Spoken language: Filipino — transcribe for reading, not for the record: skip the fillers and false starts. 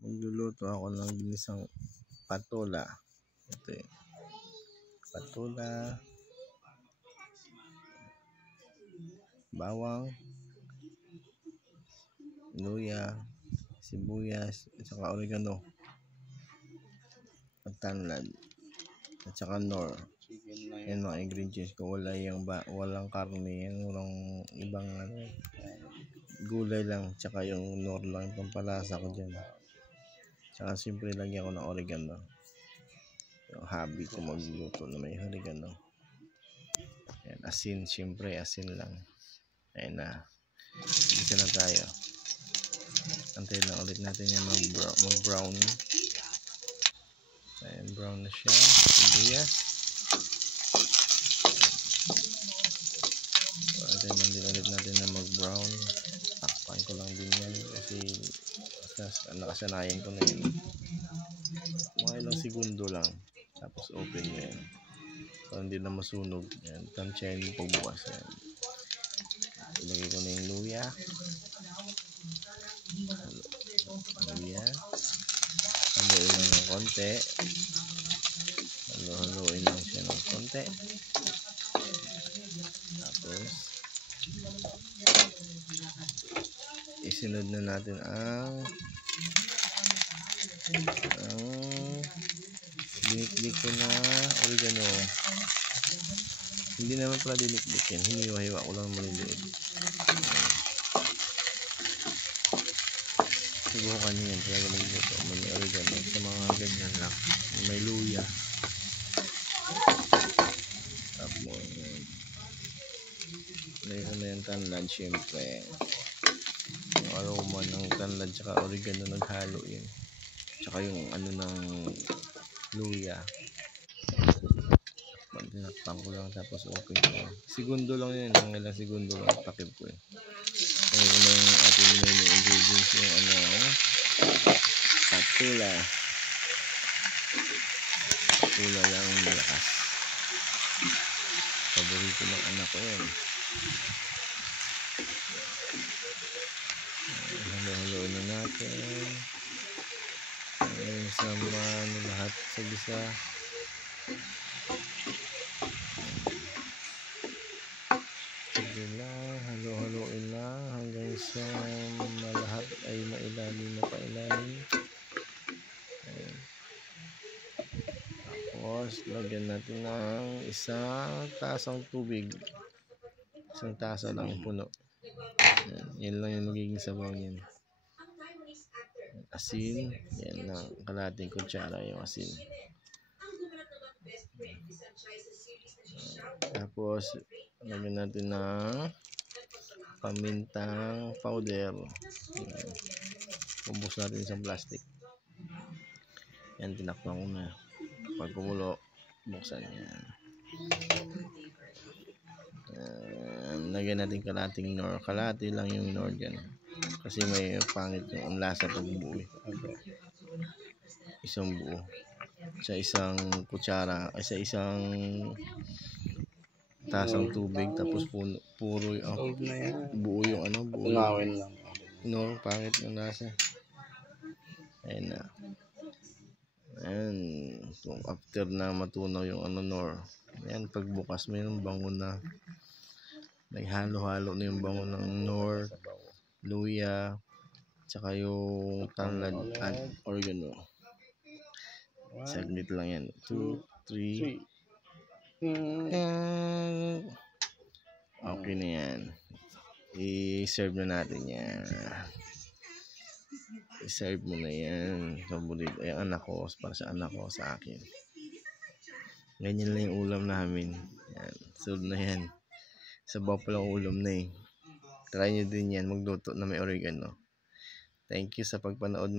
Magluluto ako ng ginisang patola. Ito yung patola, bawang, luya, sibuyas, at saka oregano, at tanglad, at saka nor. Yan mga ingredients ko. Wala yung walang karne yan, walang ibang gulay lang, tsaka yung nor lang yung pampalasa ko dyan. Tsaka siyempre lagyan ko ng oregano. Yung hobby ko magluto na may oregano. Ayan, asin, siyempre asin lang. Ayan na, isa na tayo. Antayin lang ulit natin yan mag-brown. Ayan, brown na siya. Sibuyas. Antayin lang din ulit natin na mag-brown. Takpan ko lang din yan kasi nakasanayan ko na yun. Mga ilang segundo lang. Tapos open mo yan. Para hindi na masunog. Yan, tansyahin mo pagbukas yan. Ilagay ko na yung luya. Luya. Haluin lang ng konti. Haluin lang siya ng konti. Tapos isunod na natin ang dinikdik ko na oregano. Hindi naman pala dinikdik yan, hiniwa-hiwa ko lang maliliit. Subukan nyo yan talaga magluto. May oregano sa mga ganyan lang. May luya. Tapos may na yung tanlad, syempre yung aroma ng tanlad tsaka oregano naghalo yun, tsaka yung ano ng luya. Tinakpan ko lang tapos open ko. Segundo lang yun, ang ilang segundo lang takip ko eh. Ngayon ko na yung ating menu ingredients, yung patola lang malakas. Paborito ng anak ko yan. Halo-haloin na natin. Sama lahat sa gisa. Sige lang, halo-haloin lang hanggang sa lahat ay mailalim na pailalim. Tapos lagyan natin ng isang tasang tubig. Isang tasa lang puno. Yan lang yung magiging sabaw niyan. Asin, yan lang, kalahating kutsara yung asin. Tapos lagyan natin ng pamintang powder. Ubos natin sa plastic. Yan, tinakpan ko na. Pag kumulo, buksan yan. Lagyan natin kalahating nor. Kalahati lang yung nor dyan. Kasi may pangit yung lasa pag buo. Isang buo. Sa isang kutsara, sa isang tasang tubig, tapos puro buo yung buo yung nor, pangit yung lasa. Ayan na. Ayan. So, after na matunaw yung nor, ayan, pagbukas may bango na. Naghalo-halo na yung bango ng nor, luya, tsaka yung tanglad at oregano. Saglit lang yan. 2, 3. Okay na yan. I-serve na natin yan. I-serve mo na yan. Paborito. Ay, anak ko. Para sa anak ko. Sa akin. Ganyan lang yung ulam namin. Yan. Serve na yan. Sabaw pa lang ulam na eh. Try nyo din yan. Magluto na may oregano. Thank you sa pagpanood mga